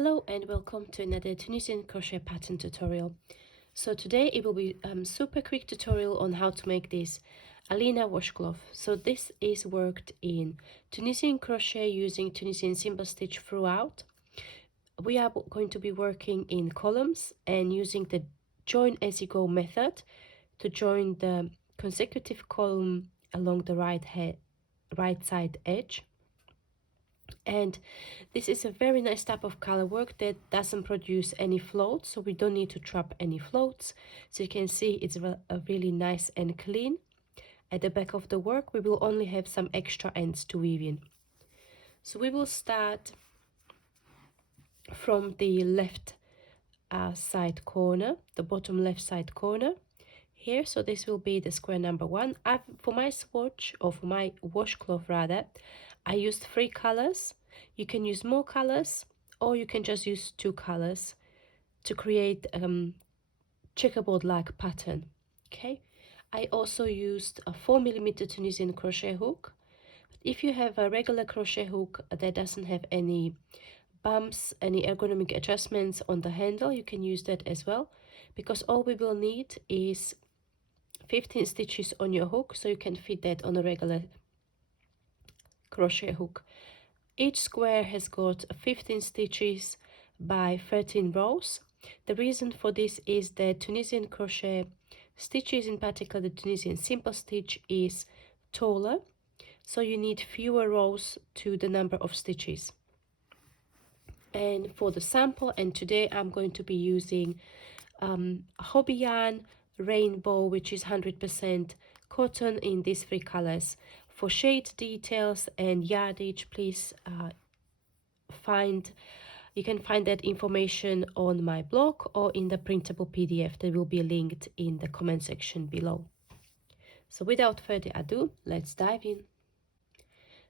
Hello and welcome to another Tunisian crochet pattern tutorial. So today it will be super quick tutorial on how to make this Alina washcloth. So this is worked in Tunisian crochet using Tunisian simple stitch throughout. We are going to be working in columns and using the join as you go method to join the consecutive column along the right side edge. And this is a very nice type of color work that doesn't produce any floats, so we don't need to trap any floats. So you can see it's really nice and clean. At the back of the work we will only have some extra ends to weave in. So we will start from the left side corner, the bottom left side corner here. So this will be the square number 1. For my swatch, or for my washcloth rather, I used 3 colors. You can use more colors or you can just use 2 colors to create checkerboard like pattern. Okay, I also used a 4mm Tunisian crochet hook. If you have a regular crochet hook that doesn't have any bumps, any ergonomic adjustments on the handle, you can use that as well, because all we will need is 15 stitches on your hook, so you can fit that on a regular crochet hook. Each square has got 15 stitches by 13 rows. The reason for this is that Tunisian crochet stitches, in particular the Tunisian simple stitch, is taller, so you need fewer rows to the number of stitches. And for the sample, and today I'm going to be using hobby yarn rainbow, which is 100% cotton in these 3 colors. For shade details and yardage, please you can find that information on my blog or in the printable PDF that will be linked in the comment section below. So without further ado, let's dive in.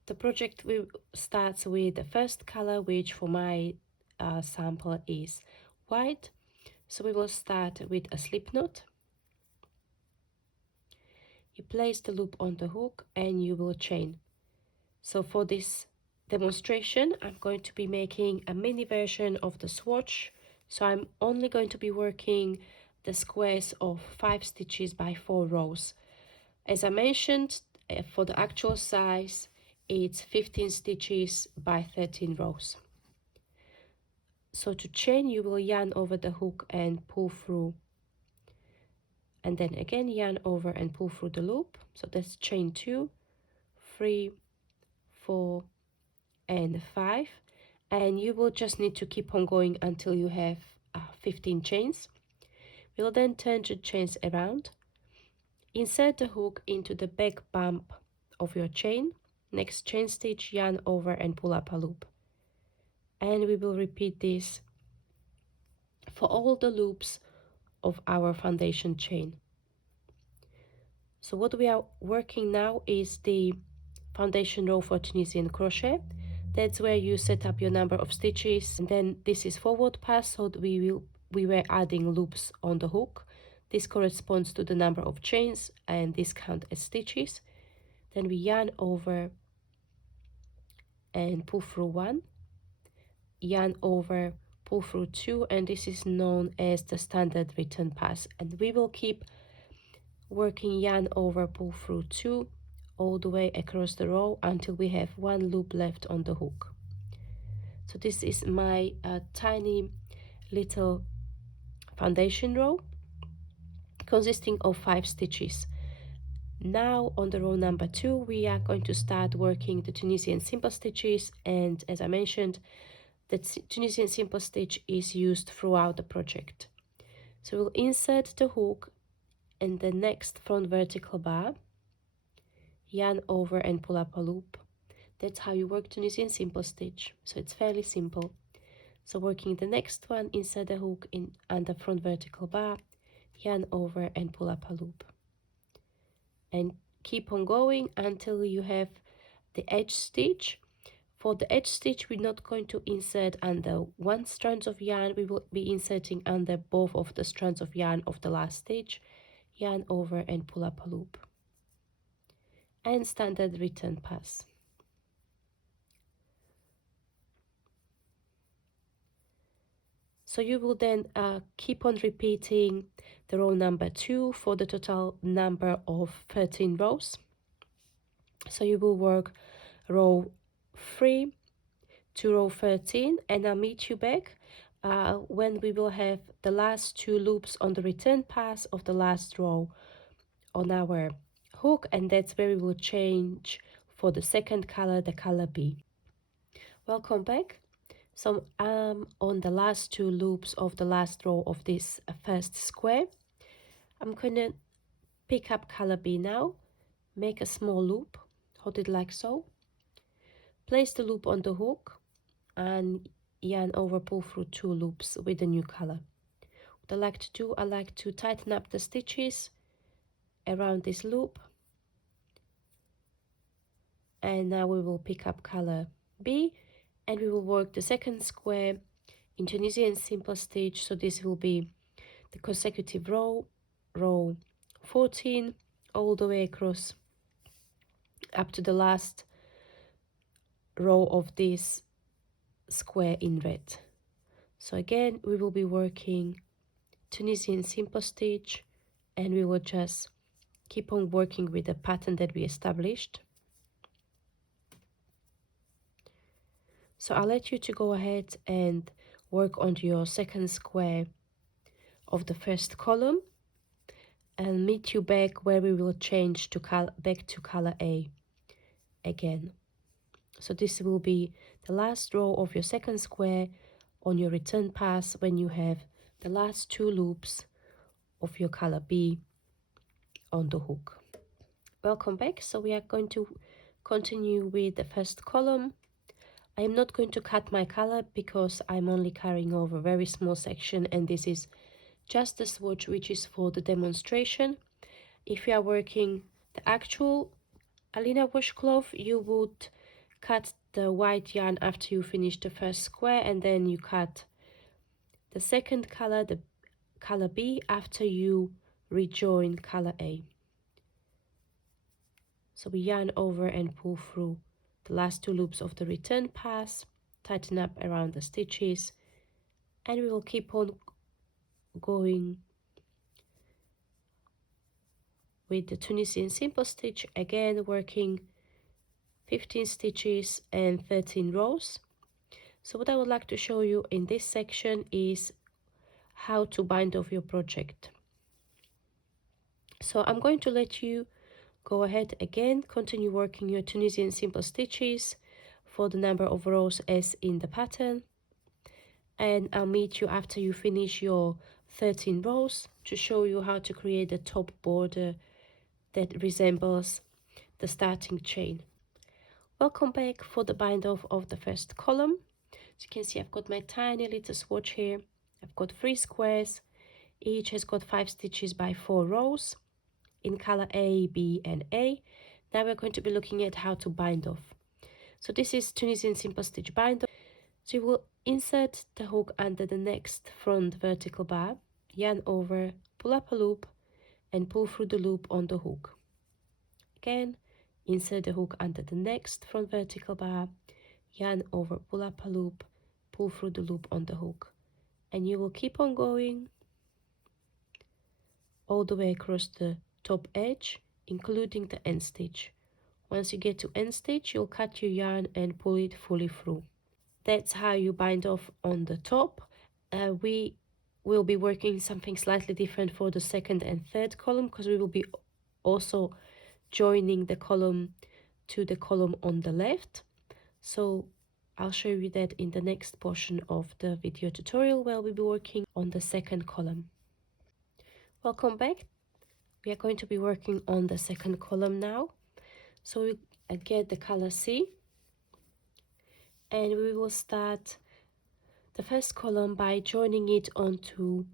The project starts with the first color, which for my sample is white. So we will start with a slip knot. You place the loop on the hook and you will chain. So for this demonstration, I'm going to be making a mini version of the swatch. So I'm only going to be working the squares of 5 stitches by 4 rows. As I mentioned, for the actual size, it's 15 stitches by 13 rows. So to chain, you will yarn over the hook and pull through, and then again yarn over and pull through the loop. So that's chain 2, 3, 4 and 5, and you will just need to keep on going until you have 15 chains. We'll then turn the chains around, insert the hook into the back bump of your chain, next chain stitch, yarn over and pull up a loop, and we will repeat this for all the loops of our foundation chain. So what we are working now is the foundation row for Tunisian crochet. That's where you set up your number of stitches, and then this is forward pass, so we were adding loops on the hook. This corresponds to the number of chains and this count as stitches. Then we yarn over and pull through 1, yarn over, pull through 2, and this is known as the standard return pass. And we will keep working yarn over, pull through 2 all the way across the row until we have 1 loop left on the hook. So this is my tiny little foundation row consisting of 5 stitches. Now on the row number 2 we are going to start working the Tunisian simple stitches, and as I mentioned, the Tunisian simple stitch is used throughout the project. So we'll insert the hook in the next front vertical bar, yarn over and pull up a loop. That's how you work Tunisian simple stitch, so it's fairly simple. So working the next one, insert the hook in under front vertical bar, yarn over and pull up a loop, and keep on going until you have the edge stitch. For the edge stitch, we're not going to insert under one strand of yarn, we will be inserting under both of the strands of yarn of the last stitch, yarn over and pull up a loop, and standard return pass. So you will then keep on repeating the row number 2 for the total number of 13 rows. So you will work row 3 to row 13, and I'll meet you back when we will have the last 2 loops on the return pass of the last row on our hook, and that's where we will change for the second color, the color B. Welcome back. So on the last 2 loops of the last row of this first square. I'm gonna pick up color B now, make a small loop, hold it like so, place the loop on the hook and yarn over, pull through 2 loops with the new color. What I like to do, I like to tighten up the stitches around this loop, and now we will pick up color B and we will work the second square in Tunisian simple stitch. So this will be the consecutive row 14 all the way across up to the last row of this square in red. So again we will be working Tunisian simple stitch, and we will just keep on working with the pattern that we established. So I'll let you to go ahead and work on your second square of the first column, and meet you back where we will change to back to color A again. So this will be the last row of your second square on your return pass when you have the last 2 loops of your color B on the hook. Welcome back. So we are going to continue with the first column. I am not going to cut my color because I'm only carrying over a very small section, and this is just the swatch which is for the demonstration. If you are working the actual Alina Washcloth, you would cut the white yarn after you finish the first square, and then you cut the second color, the color B, after you rejoin color A. So we yarn over and pull through the last 2 loops of the return pass, tighten up around the stitches, and we will keep on going with the Tunisian simple stitch, again working 15 stitches and 13 rows. So what I would like to show you in this section is how to bind off your project. So I'm going to let you go ahead again, continue working your Tunisian simple stitches for the number of rows as in the pattern, and I'll meet you after you finish your 13 rows to show you how to create a top border that resembles the starting chain. Welcome back for the bind off of the first column. As you can see, I've got my tiny little swatch here. I've got 3 squares, each has got 5 stitches by 4 rows in color A, B and A. Now we're going to be looking at how to bind off. So this is Tunisian simple stitch bind off. So you will insert the hook under the next front vertical bar, yarn over, pull up a loop and pull through the loop on the hook. Again, insert the hook under the next front vertical bar, yarn over, pull up a loop, pull through the loop on the hook, and you will keep on going all the way across the top edge, including the end stitch. Once you get to end stitch, you'll cut your yarn and pull it fully through. That's how you bind off on the top. We will be working something slightly different for the second and third column, because we will be also joining the column to the column on the left. So I'll show you that in the next portion of the video tutorial, where we'll be working on the second column. Welcome back. We are going to be working on the second column now. So we get the color C, and we will start the first column by joining it onto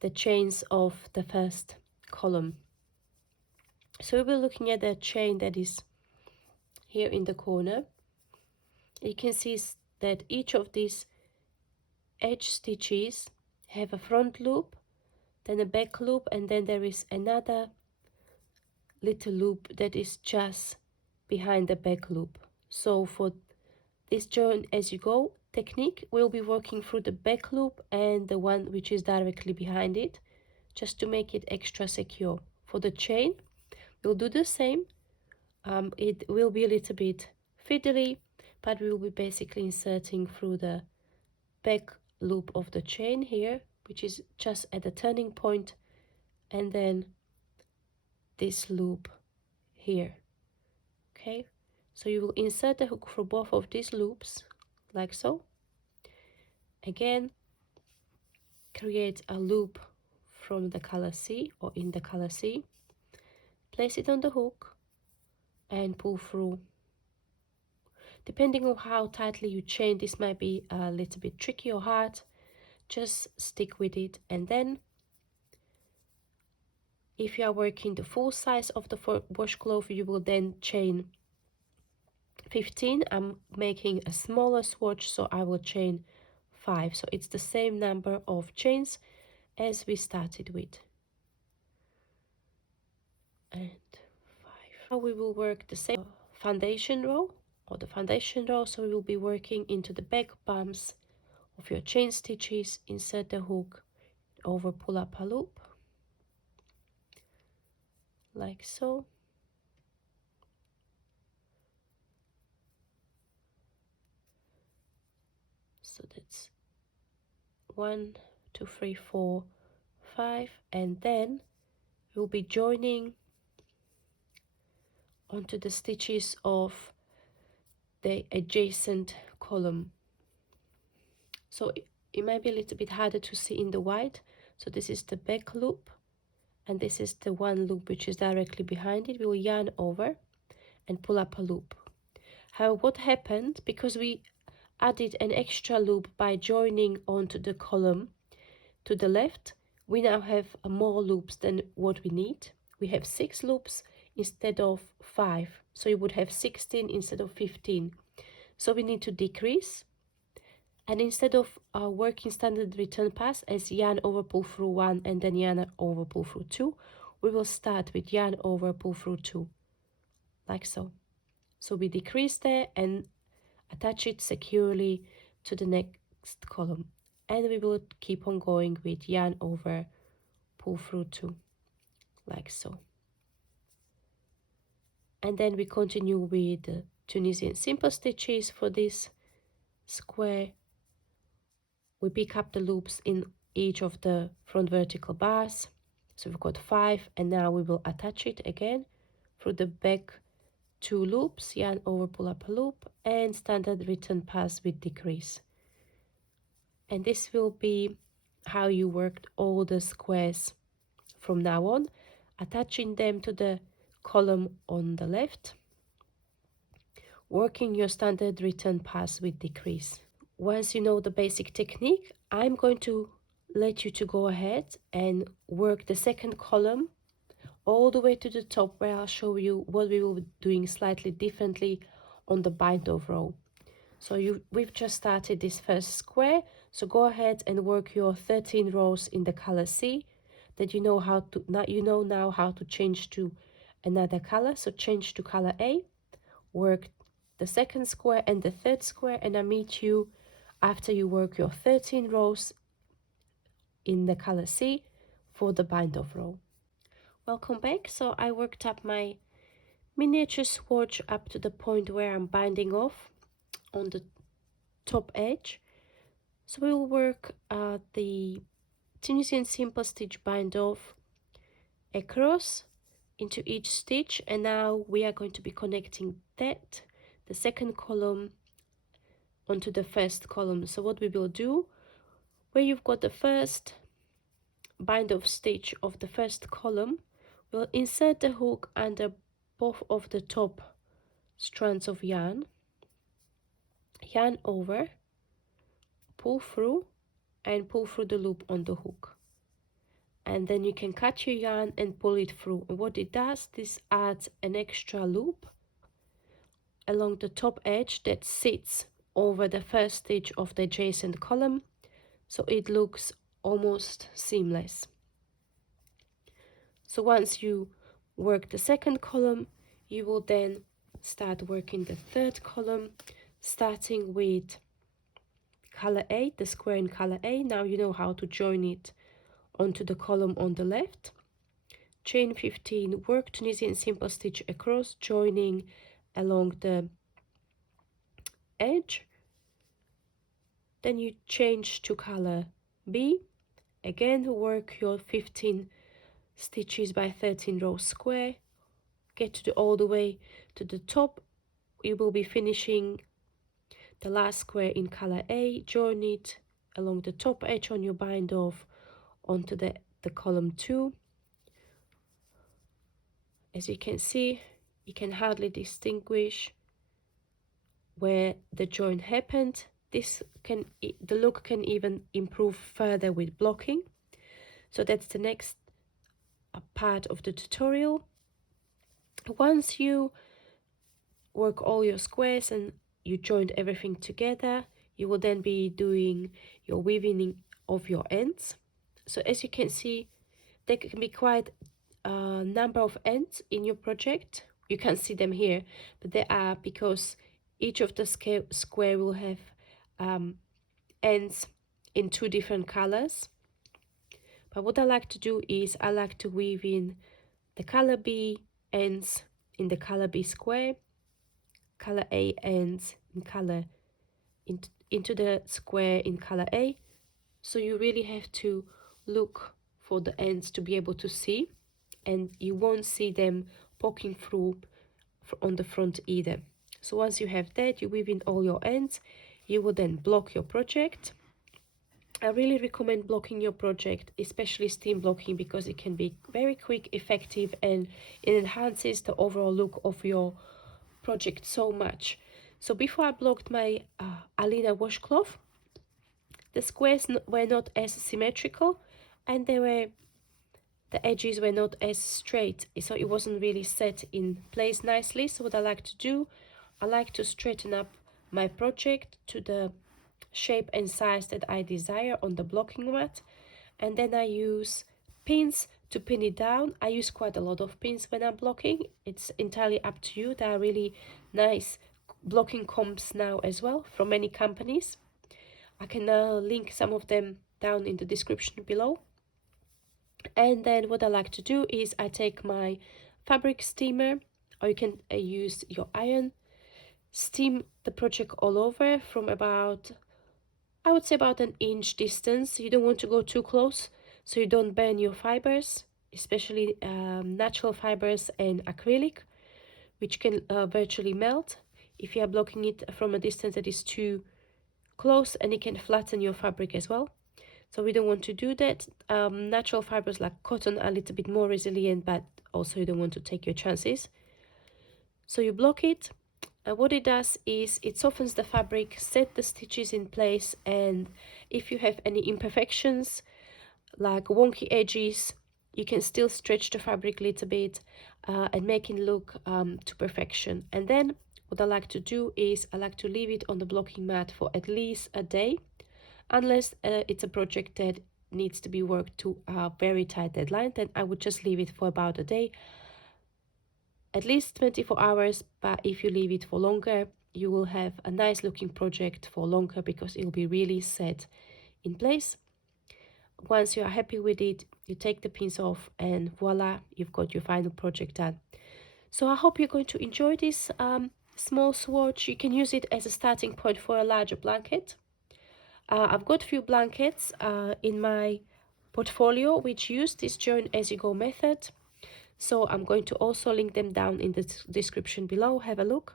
the chains of the first column. So we'll be looking at the chain that is here in the corner. You can see that each of these edge stitches have a front loop, then a back loop, and then there is another little loop that is just behind the back loop. So for this join as you go, technique, we'll be working through the back loop and the one which is directly behind it, just to make it extra secure. For the chain, we'll do the same. It will be a little bit fiddly, but we will be basically inserting through the back loop of the chain here, which is just at the turning point, and then this loop here. Okay, so you will insert the hook through both of these loops like so. Again, create a loop from the color C or in the color C, place it on the hook and pull through. Depending on how tightly you chain, this might be a little bit tricky or hard. Just stick with it, and then if you are working the full size of the washcloth, you will then chain 15. I'm making a smaller swatch, so I will chain 5. So it's the same number of chains as we started with. And 5. Now we will work the same foundation row or the foundation row. So we will be working into the back bumps of your chain stitches, insert the hook, over pull up a loop like so. So that's 1, 2, 3, 4, 5, and then you'll be joining onto the stitches of the adjacent column. So it might be a little bit harder to see in the white. So this is the back loop, and this is the one loop which is directly behind it. We will yarn over and pull up a loop. However, what happened, because we added an extra loop by joining onto the column to the left, we now have more loops than what we need. We have 6 loops instead of 5, so you would have 16 instead of 15. So we need to decrease, and instead of working standard return pass as yarn over pull through 1 and then yarn over pull through 2, we will start with yarn over pull through 2 like so. So we decrease there and attach it securely to the next column, and we will keep on going with yarn over pull through 2 like so. And then we continue with the Tunisian simple stitches. For this square, we pick up the loops in each of the front vertical bars. So we've got 5, and now we will attach it again through the back 2 loops, yarn over pull up a loop, and standard return pass with decrease. And this will be how you worked all the squares from now on, attaching them to the column on the left, working your standard return pass with decrease. Once you know the basic technique, I'm going to let you to go ahead and work the second column all the way to the top, where I'll show you what we will be doing slightly differently on the bind off row. So we've just started this first square, so go ahead and work your 13 rows in the color C that you know how to now how to change to another color. So change to color A, work the second square and the third square, and I'll meet you after you work your 13 rows in the color C for the bind off row. Welcome back. So I worked up my miniature swatch up to the point where I'm binding off on the top edge. So we will work the Tunisian simple stitch bind off across into each stitch, and now we are going to be connecting that, the second column, onto the first column. So what we will do, where you've got the first bind off stitch of the first column, we'll insert the hook under both of the top strands of yarn, yarn over, pull through, and pull through the loop on the hook. And then you can cut your yarn and pull it through. And what it does, this adds an extra loop along the top edge that sits over the first stitch of the adjacent column, so it looks almost seamless. So once you work the second column, you will then start working the third column, starting with color A, the square in color A. Now you know how to join it onto the column on the left. Chain 15, work Tunisian simple stitch across, joining along the edge. Then you change to color B. Again, work your 15 stitches by 13 rows square. Get to all the way to the top. You will be finishing the last square in color A. Join it along the top edge on your bind off onto the column 2. As you can see, you can hardly distinguish where the join happened. The look can even improve further with blocking. So that's the next part of the tutorial. Once you work all your squares and you joined everything together, you will then be doing your weaving of your ends. So as you can see, there can be quite a number of ends in your project. You can't see them here, but they are because each of the square will have ends in 2 different colors. But what I like to do is I like to weave in the color B ends in the color B square, color A ends in color into the square in color A. So you really have to look for the ends to be able to see, and you won't see them poking through on the front either. So once you have that, you weave in all your ends. You will then block your project. I really recommend blocking your project, especially steam blocking, because it can be very quick, effective, and it enhances the overall look of your project so much. So before I blocked my Alina washcloth, the squares were not as symmetrical, and the edges were not as straight, so it wasn't really set in place nicely. So what I like to do, I like to straighten up my project to the shape and size that I desire on the blocking mat, and then I use pins to pin it down. I use quite a lot of pins when I'm blocking. It's entirely up to you. There are really nice blocking comps now as well from many companies. I can link some of them down in the description below. And then what I like to do is I take my fabric steamer, or you can use your iron, steam the project all over from about, I would say, about an inch distance. You don't want to go too close so you don't burn your fibers, especially natural fibers and acrylic, which can virtually melt if you are blocking it from a distance that is too close, and it can flatten your fabric as well. So we don't want to do that. Natural fibers like cotton are a little bit more resilient, but also you don't want to take your chances. So you block it, and what it does is it softens the fabric, set the stitches in place, and if you have any imperfections like wonky edges, you can still stretch the fabric a little bit and make it look to perfection. And then what I like to do is I like to leave it on the blocking mat for at least a day, unless it's a project that needs to be worked to a very tight deadline. Then I would just leave it for about a day, at least 24 hours. But if you leave it for longer, you will have a nice looking project for longer because it will be really set in place. Once you are happy with it, you take the pins off, and voila, you've got your final project done. So I hope you're going to enjoy this small swatch. You can use it as a starting point for a larger blanket. I've got a few blankets in my portfolio which use this join as you go method, so I'm going to also link them down in the description below. Have a look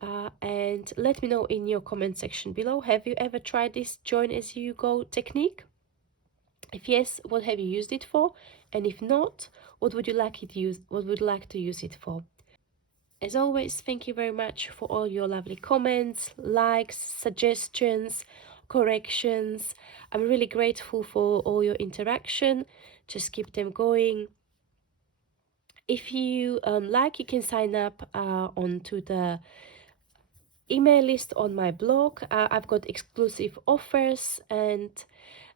and let me know in your comment section below, have you ever tried this join as you go technique? If yes, what have you used it for? And if not, what would you like to use it for? As always, thank you very much for all your lovely comments, likes, suggestions, corrections. I'm really grateful for all your interaction. Just keep them going. If you like, you can sign up onto the email list on my blog. I've got exclusive offers and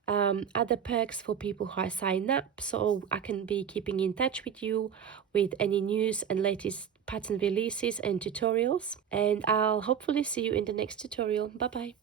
other perks for people who are signed up, so I can be keeping in touch with you with any news and latest pattern releases and tutorials. And I'll hopefully see you in the next tutorial. Bye bye.